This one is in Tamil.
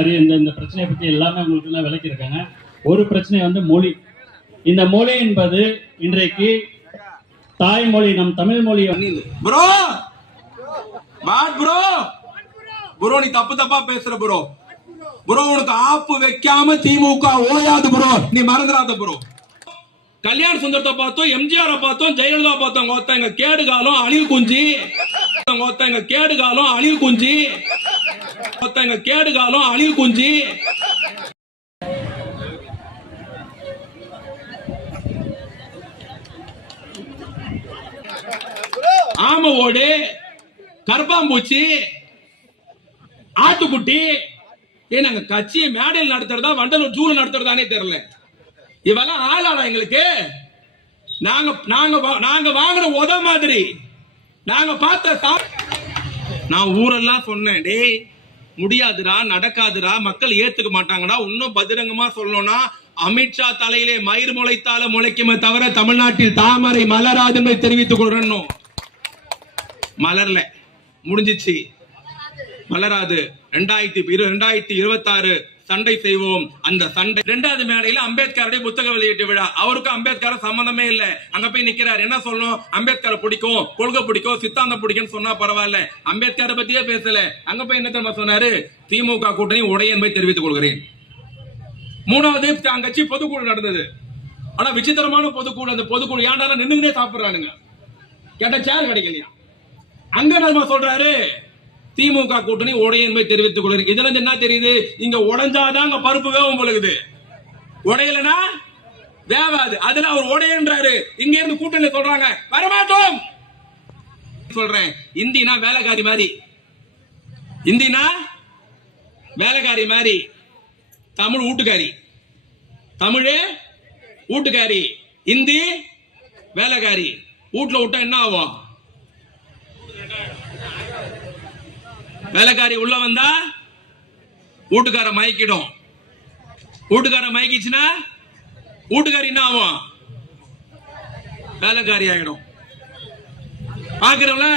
இந்த பிரச்சனையை பத்தி எல்லாமே உங்களுக்கு எல்லாம் விளக்கி இருக்காங்க. ஒரு பிரச்சனை வந்து மொழி. இந்த மொழி என்பது இன்றைக்கு தாய்மொழி, நம் தமிழ் மொழி. ப்ரோ ப்ரோ ப்ரோ நீ தப்பா பேசுற ப்ரோ. ப்ரோ உனக்கு ஆப்பு வைக்காம திமுக ஓயாது ப்ரோ, நீ மறந்துடாத ப்ரோ. கல்யாண சுந்தரத்தை பார்த்தோம், எம்ஜிஆர் பார்த்தோம், ஜெயலலிதா பார்த்தோம். ஒருத்தங்க கேடுகாலம் அணில் குஞ்சி, ஒருத்தங்க கேடுகாலம் அணில் குஞ்சி, ஒருத்தங்க கேடுகாலம் அணில் குஞ்சி. ஆம ஓடு, கருப்பாம்பூச்சி, ஆட்டுக்குட்டி. நாங்க கட்சியை மேடையில் நடத்துறதா வண்டலூர் ஜூல நடத்துறதானே தெரியல. இவெல்லாம் ஆளாடா எங்களுக்கு? நாங்க வாங்குற உத மாதிரி நாங்க பார்த்த. நான் ஊரெல்லாம் சொன்னேன், டேய் முடியாதுடா, நடக்காதுடா, மக்கள் ஏத்துக்க மாட்டாங்கடா. இன்னும் பகிரங்கமா சொல்லணும்னா அமித்ஷா தலையிலே மயிர் முளைத்தால முளைக்குமே தவிர தமிழ்நாட்டில் தாமரை மலராது என்பதை தெரிவித்துக் கொள்ளணும். மலர்ல முடிஞ்சிச்சு, மலராது. 2026 சண்டை செய்வோம். அந்த சண்டை இரண்டாவது மேடையில் அம்பேத்கருடைய புத்தக வெளியீட்டு விழா. அவருக்கும் அம்பேத்கர் சம்பந்தமே இல்ல. அங்க போய் நிக்கிறார். என்ன சொல்லணும்? அம்பேத்கர் பிடிக்கும், கொள்கை பிடிக்கும், சித்தாந்தம் பிடிக்கும் சொன்னா பரவாயில்ல. அம்பேத்கரை பத்தியே பேசல. அங்க போய் என்ன தெரியுமா சொன்னாரு? திமுக கூட்டணி உடைய என்பதை தெரிவித்துக் கொள்கிறேன். மூணாவது கட்சி பொதுக்குழு நடந்தது. ஆனா விசித்திரமான பொதுக்குழு. அந்த பொதுக்குழு ஏன்டா நின்னுங்கனே சாப்பிடுறானுங்க. கேட்ட சேர் கிடைக்கலையா? அங்க நம்ம சொல்றாரு திமுக கூட்டணி உடைய என்பதை தெரிவித்துக் கொள்கிறேன். இதுல என்ன தெரியுது? இங்க உடைஞ்சாதான் அங்க பருப்பு வேவும் பொழுது, உடையலனா வேவாது. அதுல அவர் உடையன்றாரு. இங்க இருந்து கூட்டணி சொல்றாங்க வரமாட்டோம். சொல்றேன், இந்தினா வேலைக்காரி மாதிரி, இந்தினா வேலைக்காரி மாதிரி, தமிழ் வீட்டுக்காரி, தமிழ் வீட்டுக்காரி, இந்தி வேலைக்காரி. வீட்டுல விட்டா என்ன ஆகும்? வேலைக்காரி உள்ள வந்தா வீட்டுக்கார மயக்கிடும். வீட்டுக்கார மயக்கிச்சுன்னா வீட்டுக்காரி என்ன ஆகும்? வேலைக்காரி ஆயிடும். பாக்குறவங்கள